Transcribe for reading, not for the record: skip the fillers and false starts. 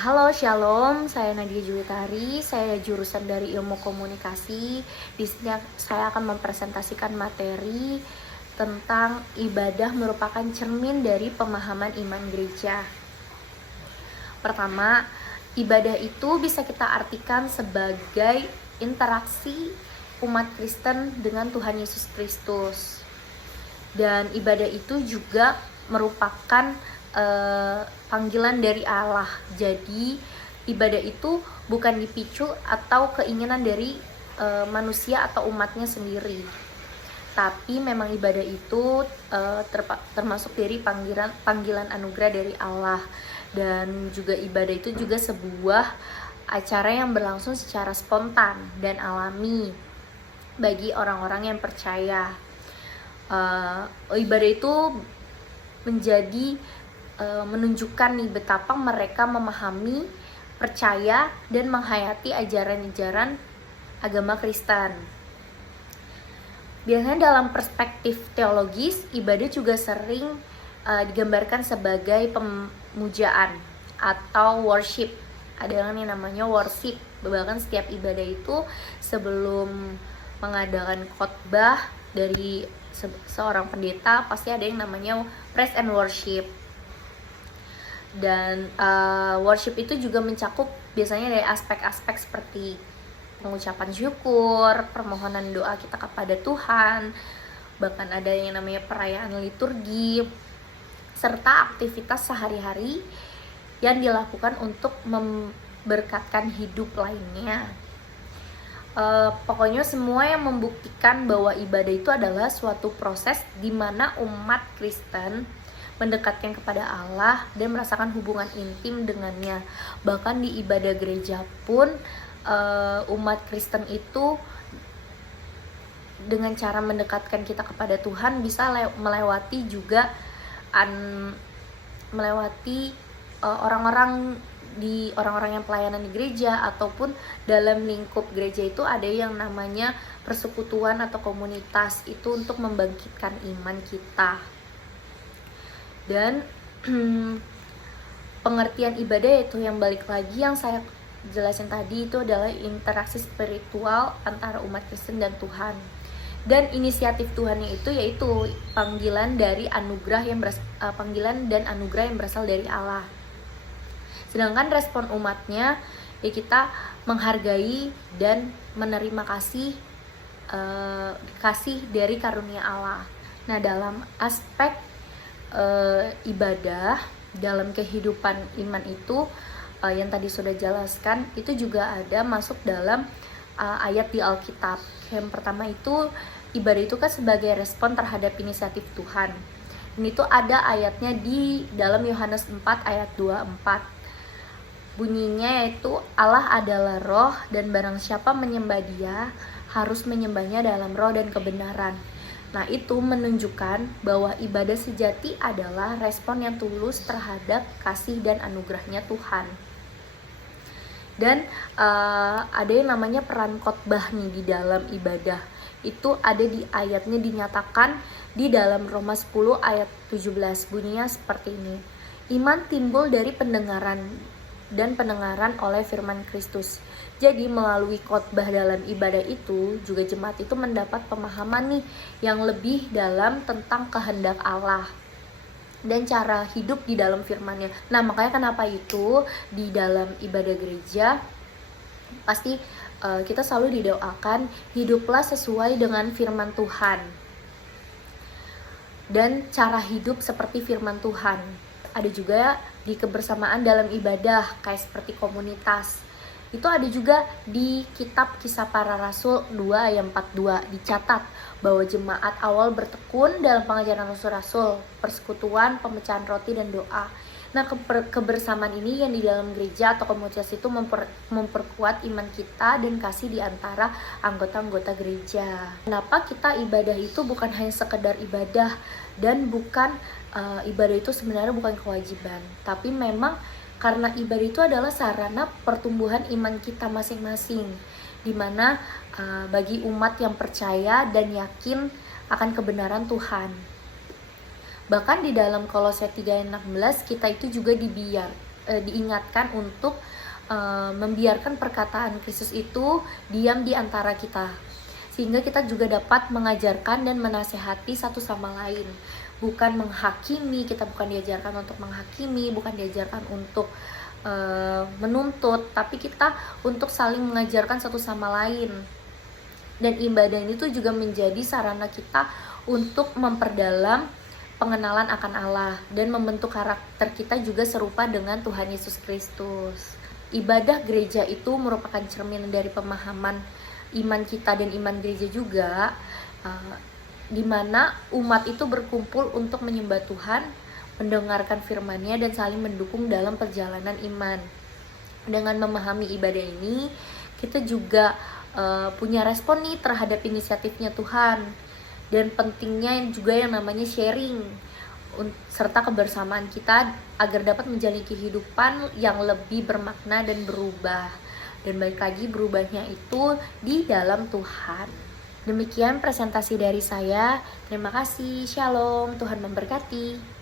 Halo Shalom, saya Nadia Juwitari, saya jurusan dari Ilmu Komunikasi. Di sini saya akan mempresentasikan materi tentang ibadah merupakan cermin dari pemahaman iman gereja. Pertama, ibadah itu bisa kita artikan sebagai interaksi umat Kristen dengan Tuhan Yesus Kristus. Dan ibadah itu juga merupakan panggilan dari Allah. Jadi ibadah itu bukan dipicu atau keinginan dari manusia atau umatnya sendiri, tapi memang ibadah itu termasuk dari panggilan anugerah dari Allah. Dan juga ibadah itu juga sebuah acara yang berlangsung secara spontan dan alami bagi orang-orang yang percaya. Ibadah itu menjadi menunjukkan nih betapa mereka memahami, percaya, dan menghayati ajaran-ajaran agama Kristen. Biasanya dalam perspektif teologis, ibadah juga sering digambarkan sebagai pemujaan atau worship. Ada yang namanya worship. Bahkan setiap ibadah itu sebelum mengadakan khotbah dari seorang pendeta pasti ada yang namanya praise and worship. Dan worship itu juga mencakup biasanya dari aspek-aspek seperti pengucapan syukur, permohonan doa kita kepada Tuhan, bahkan ada yang namanya perayaan liturgi, serta aktivitas sehari-hari yang dilakukan untuk memberkatkan hidup lainnya. Pokoknya semua yang membuktikan bahwa ibadah itu adalah suatu proses di mana umat Kristen mendekatkan kepada Allah dan merasakan hubungan intim dengannya. Bahkan di ibadah gereja pun umat Kristen itu dengan cara mendekatkan kita kepada Tuhan bisa melewati juga orang-orang yang pelayanan di gereja, ataupun dalam lingkup gereja itu ada yang namanya persekutuan atau komunitas, itu untuk membangkitkan iman kita. Dan pengertian ibadah itu yang balik lagi yang saya jelasin tadi, itu adalah interaksi spiritual antara umat Kristen dan Tuhan. Dan inisiatif Tuhannya itu yaitu panggilan dan anugerah yang berasal dari Allah. Sedangkan respon umatnya ya kita menghargai dan menerima kasih dari karunia Allah. Nah, dalam aspek ibadah dalam kehidupan iman itu yang tadi sudah jelaskan, itu juga ada masuk dalam ayat di Alkitab. Yang pertama itu ibadah itu kan sebagai respon terhadap inisiatif Tuhan. Ini tuh ada ayatnya di dalam Yohanes 4 ayat 24. Bunyinya yaitu Allah adalah roh, dan barang siapa menyembah Dia harus menyembahnya dalam roh dan kebenaran. Nah, itu menunjukkan bahwa ibadah sejati adalah respon yang tulus terhadap kasih dan anugerahnya Tuhan. Dan ada yang namanya peran khotbah nih di dalam ibadah. Itu ada di ayatnya, dinyatakan di dalam Roma 10 ayat 17. Bunyinya seperti ini. Iman timbul dari pendengaran oleh firman Kristus. Jadi melalui khotbah dalam ibadah itu juga jemaat itu mendapat pemahaman nih yang lebih dalam tentang kehendak Allah dan cara hidup di dalam firman-Nya. Nah, makanya kenapa itu di dalam ibadah gereja pasti kita selalu didoakan hiduplah sesuai dengan firman Tuhan dan cara hidup seperti firman Tuhan. Ada juga di kebersamaan dalam ibadah kayak seperti komunitas. Itu ada juga di kitab Kisah Para Rasul 2 ayat 42 dicatat bahwa jemaat awal bertekun dalam pengajaran rasul-rasul, persekutuan, pemecahan roti, dan doa. Nah, kebersamaan ini yang di dalam gereja atau komunitas itu memperkuat iman kita dan kasih di antara anggota-anggota gereja. Kenapa kita ibadah itu bukan hanya sekedar ibadah, dan bukan ibadah itu sebenarnya bukan kewajiban, tapi memang karena ibadah itu adalah sarana pertumbuhan iman kita masing-masing, dimana bagi umat yang percaya dan yakin akan kebenaran Tuhan. Bahkan di dalam Kolose 3:16 kita itu juga diingatkan untuk membiarkan perkataan Kristus itu diam di antara kita, sehingga kita juga dapat mengajarkan dan menasehati satu sama lain, bukan menghakimi. Kita bukan diajarkan untuk menghakimi, bukan diajarkan untuk menuntut, tapi kita untuk saling mengajarkan satu sama lain. Dan ibadah ini tuh juga menjadi sarana kita untuk memperdalam pengenalan akan Allah dan membentuk karakter kita juga serupa dengan Tuhan Yesus Kristus. Ibadah gereja itu merupakan cermin dari pemahaman iman kita dan iman gereja juga, di mana umat itu berkumpul untuk menyembah Tuhan, mendengarkan firman-Nya, dan saling mendukung dalam perjalanan iman. Dengan memahami ibadah ini, kita juga punya respon nih terhadap inisiatifnya Tuhan, dan pentingnya juga yang namanya sharing serta kebersamaan kita agar dapat menjalani kehidupan yang lebih bermakna dan berubah. Dan balik lagi, berubahnya itu di dalam Tuhan. Demikian presentasi dari saya. Terima kasih. Shalom. Tuhan memberkati.